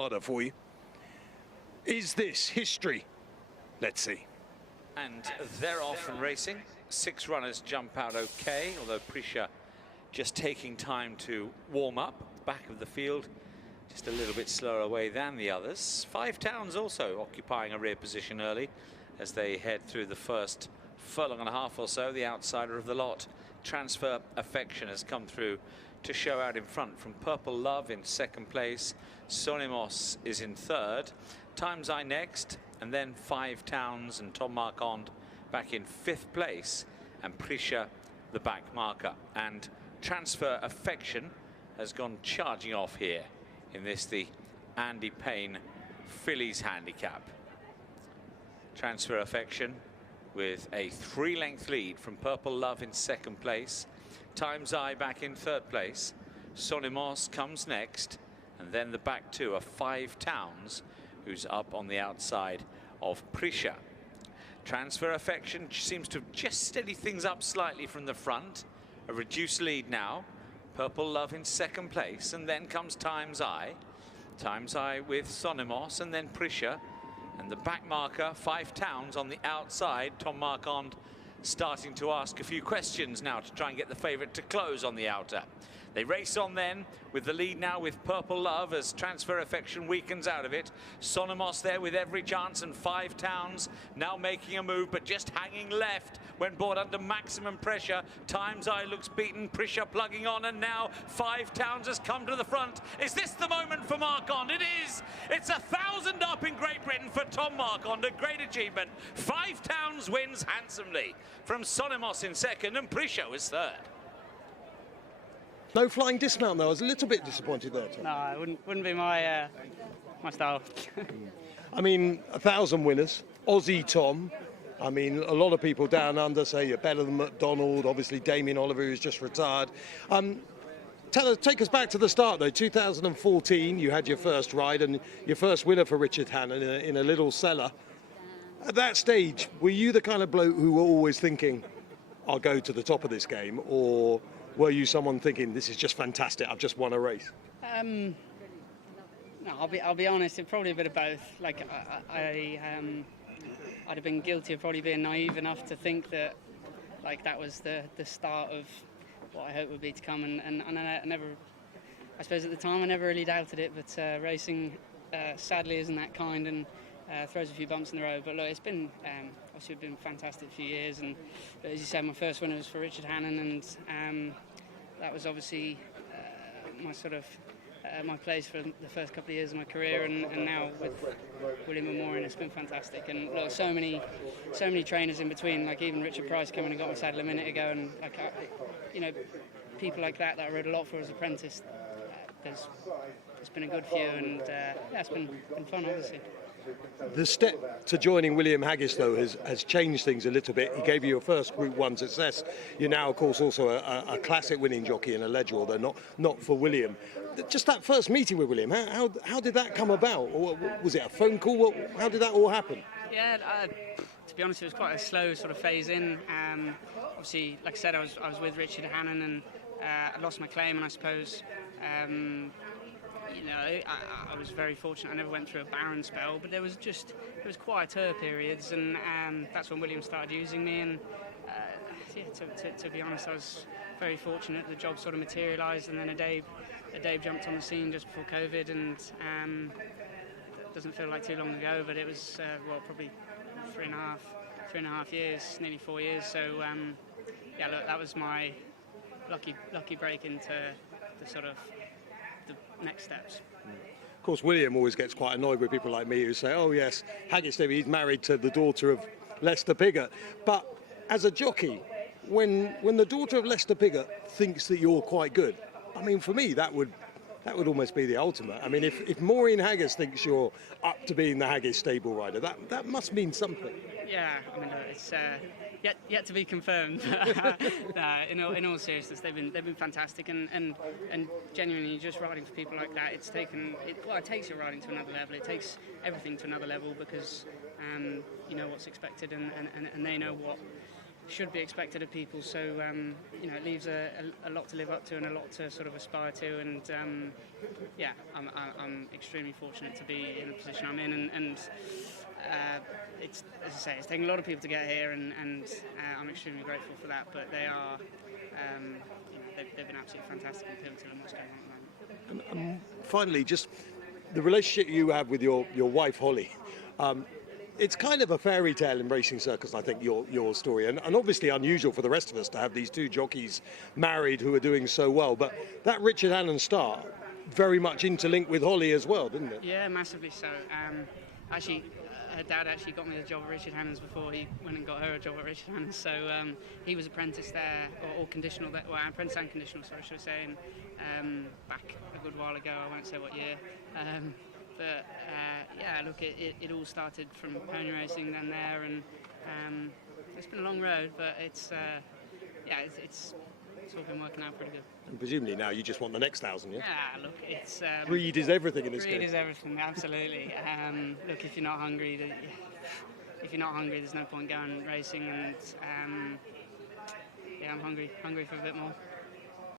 Harder for you. Is this history? Let's see. And they're off and racing. 6 runners jump out okay, although Prisha just taking time to warm up. Back of the field, just a little bit slower away than the others. Five Towns also occupying a rear position early as they head through the first furlong and a half or so. The outsider of the lot, Transfer Affection, has come through to show out in front from Purple Love in second place. Sonimos is in third. Time's Eye next, and then Five Towns and Tom Marquand back in fifth place, and Prisha the back marker. And Transfer Affection has gone charging off here in this, the Andy Payne Fillies handicap. Transfer Affection with a 3-length lead from Purple Love in second place. Time's Eye back in third place. Sonimos comes next, and then the back two are Five Towns, who's up on the outside of Prisha. Transfer Affection seems to have just steadied things up slightly from the front. A reduced lead now. Purple Love in second place, and then comes Time's Eye. Time's Eye with Sonimos, and then Prisha. And the back marker, Five Towns, on the outside. Tom Marquand starting to ask a few questions now to try and get the favourite to close on the outer. They race on then with the lead now with Purple Love as Transfer Affection weakens out of it. Sonimos there with every chance, and Five Towns now making a move but just hanging left when brought under maximum pressure. Time's Eye looks beaten, Prisha plugging on, and now Five Towns has come to the front. Is this the moment for Marquand? It is! It's 1,000 up in Great Britain for Tom Marquand, a great achievement. Five Towns wins handsomely from Sonimos in second, and Prisha was third. No flying dismount though. I was a little bit disappointed there, Tom. No, it wouldn't be my my style. I mean, 1,000 winners. Aussie Tom. I mean, a lot of people down under say you're better than McDonald. Obviously, Damien Oliver, who's just retired. Take us back to the start though. 2014, you had your first ride and your first winner for Richard Hannon in a little cellar. At that stage, were you the kind of bloke who were always thinking, I'll go to the top of this game, or were you someone thinking, this is just fantastic, I've just won a race? No, I'll be honest, it's probably a bit of both. Like I'd have been guilty of probably being naive enough to think that like that was the start of what I hope would be to come, and I never, I suppose at the time I never really doubted it, but racing sadly isn't that kind and throws a few bumps in the road. But look, it's been obviously been a fantastic few years, and as you said, my first winner was for Richard Hannon, and that was obviously my sort of my place for the first couple of years of my career, and now with William Memorial, it's been fantastic. And look, so many trainers in between, like even Richard Price coming and got my saddle a minute ago, and like you know, people like that I rode a lot for as apprentice. There's been a good few, and yeah, it's been fun, obviously. The step to joining William Haggas, though, has changed things a little bit. He gave you your first Group 1 success. You're now, of course, also a classic winning jockey in a ledger, although not for William. Just that first meeting with William, how did that come about? Or was it a phone call? How did that all happen? Yeah, to be honest, it was quite a slow sort of phase in. Obviously, like I said, I was with Richard Hannon, and I lost my claim, and I suppose you know, I was very fortunate. I never went through a barren spell, but there was quieter periods, and that's when William started using me. And yeah, to be honest, I was very fortunate. The job sort of materialised, and then a Dave jumped on the scene just before COVID, and that doesn't feel like too long ago, but it was well, probably three and a half years, nearly 4 years. So yeah, look, that was my lucky break into the sort of the next steps. Of course, William always gets quite annoyed with people like me who say, oh yes, Haggas, he's married to the daughter of Lester Piggott. But as a jockey, when the daughter of Lester Piggott thinks that you're quite good, I mean, for me, that would almost be the ultimate. I mean, if Maureen Haggas thinks you're up to being the Haggas stable rider, that must mean something. Yeah, I mean, it's yet to be confirmed. In all seriousness, they've been fantastic, and genuinely, just riding for people like that, it takes your riding to another level. It takes everything to another level, because you know what's expected, and they know should be expected of people. So you know, it leaves a lot to live up to and a lot to sort of aspire to. And yeah, I'm extremely fortunate to be in the position I'm in. And it's, as I say, it's taken a lot of people to get here, and I'm extremely grateful for that. But they are, you know, they've been absolutely fantastic and pivotal in what's going on at the moment. And finally, just the relationship you have with your wife Holly. It's kind of a fairy tale in racing circles, I think, your story, and obviously unusual for the rest of us to have these two jockeys married who are doing so well. But that Richard Hannon start very much interlinked with Holly as well, didn't it? Yeah, massively so. Actually, her dad actually got me the job at Richard Hannon's before he went and got her a job at Richard Hannon's. So he was apprentice there, or conditional there, well, apprentice and conditional, sorry, should I say, back a good while ago. I won't say what year. But yeah, look, it all started from pony racing then there, and it's been a long road, but it's yeah, it's all been working out pretty good. And presumably now you just want the next 1,000, yeah? Yeah, look, it's Greed is everything in this game. greed is everything, absolutely. Look, if you're not hungry, there's no point going racing, and yeah, I'm hungry for a bit more.